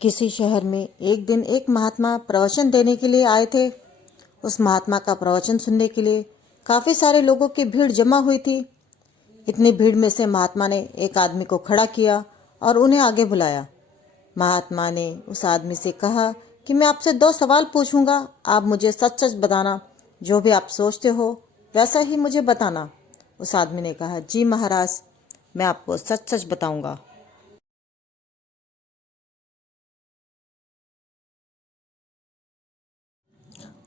किसी शहर में एक दिन एक महात्मा प्रवचन देने के लिए आए थे। उस महात्मा का प्रवचन सुनने के लिए काफी सारे लोगों की भीड़ जमा हुई थी। इतनी भीड़ में से महात्मा ने एक आदमी को खड़ा किया और उन्हें आगे बुलाया। महात्मा ने उस आदमी से कहा कि मैं आपसे 2 सवाल पूछूंगा, आप मुझे सच सच बताना, जो भी आप सोचते हो वैसा ही मुझे बताना। उस आदमी ने कहा, जी महाराज, मैं आपको सच सच बताऊंगा।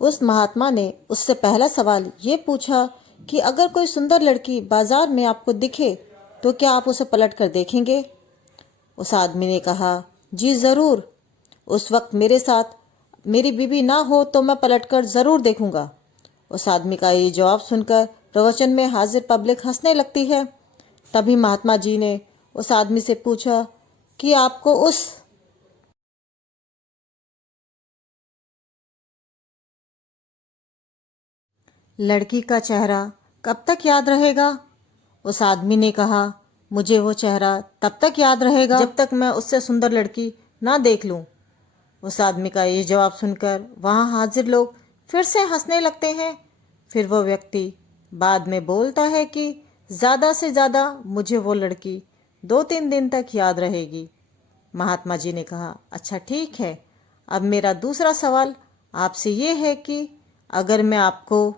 उस महात्मा ने उससे पहला सवाल ये पूछा कि अगर कोई सुंदर लड़की बाजार में आपको दिखे तो क्या आप उसे पलट कर देखेंगे? उस आदमी ने कहा, जी जरूर, उस वक्त मेरे साथ मेरी बीवी ना हो तो मैं पलटकर जरूर देखूंगा। उस आदमी का ये जवाब सुनकर प्रवचन में हाजिर पब्लिक हंसने लगती है। तभी महात्मा जी ने उस आदमी से पूछा कि आपको उस लड़की का चेहरा कब तक याद रहेगा? उस आदमी ने कहा, मुझे वो चेहरा तब तक याद रहेगा जब तक मैं उससे सुंदर लड़की ना देख लूं। उस आदमी का ये जवाब सुनकर वहां हाजिर लोग फिर से हंसने लगते हैं। फिर वो व्यक्ति बाद में बोलता है कि ज़्यादा से ज़्यादा मुझे वो लड़की 2-3 दिन तक याद रहेगी। महात्मा जी ने कहा, अच्छा ठीक है, अब मेरा दूसरा सवाल आपसे ये है कि अगर मैं आपको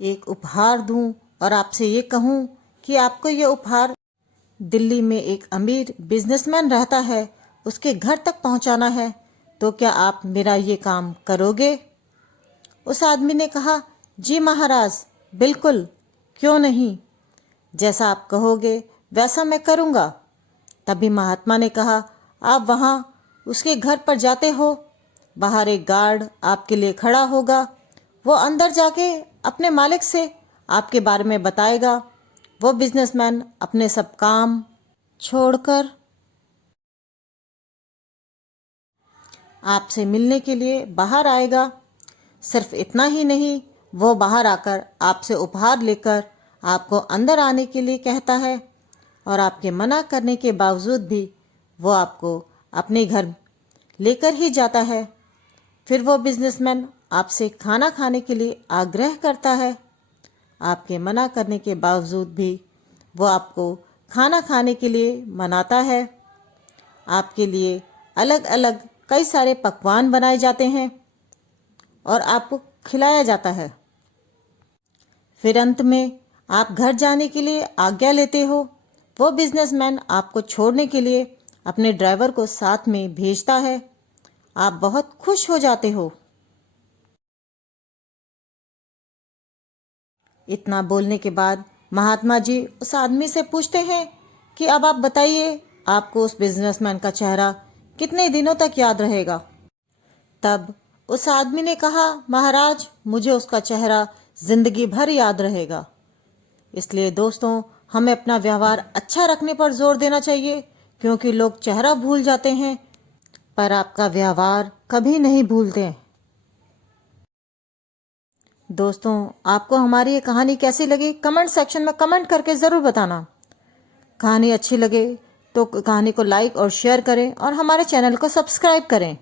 एक उपहार दूं और आपसे ये कहूं कि आपको ये उपहार दिल्ली में एक अमीर बिजनेसमैन रहता है, उसके घर तक पहुंचाना है, तो क्या आप मेरा ये काम करोगे? उस आदमी ने कहा, जी महाराज, बिल्कुल, क्यों नहीं, जैसा आप कहोगे वैसा मैं करूंगा। तभी महात्मा ने कहा, आप वहां उसके घर पर जाते हो, बाहर एक गार्ड आपके लिए खड़ा होगा, वो अंदर जाके अपने मालिक से आपके बारे में बताएगा। वो बिजनेसमैन अपने सब काम छोड़कर आपसे मिलने के लिए बाहर आएगा। सिर्फ इतना ही नहीं, वो बाहर आकर आपसे उपहार लेकर आपको अंदर आने के लिए कहता है और आपके मना करने के बावजूद भी वो आपको अपने घर लेकर ही जाता है। फिर वो बिजनेसमैन आपसे खाना खाने के लिए आग्रह करता है। आपके मना करने के बावजूद भी वो आपको खाना खाने के लिए मनाता है। आपके लिए अलग अलग कई सारे पकवान बनाए जाते हैं और आपको खिलाया जाता है। फिर अंत में आप घर जाने के लिए आज्ञा लेते हो। वो बिजनेसमैन आपको छोड़ने के लिए अपने ड्राइवर को साथ में भेजता है। आप बहुत खुश हो जाते हो। इतना बोलने के बाद महात्मा जी उस आदमी से पूछते हैं कि अब आप बताइए, आपको उस बिजनेसमैन का चेहरा कितने दिनों तक याद रहेगा? तब उस आदमी ने कहा, महाराज, मुझे उसका चेहरा जिंदगी भर याद रहेगा। इसलिए दोस्तों, हमें अपना व्यवहार अच्छा रखने पर जोर देना चाहिए, क्योंकि लोग चेहरा भूल जाते हैं पर आपका व्यवहार कभी नहीं भूलते। दोस्तों, आपको हमारी ये कहानी कैसी लगी कमेंट सेक्शन में कमेंट करके ज़रूर बताना। कहानी अच्छी लगे तो कहानी को लाइक और शेयर करें और हमारे चैनल को सब्सक्राइब करें।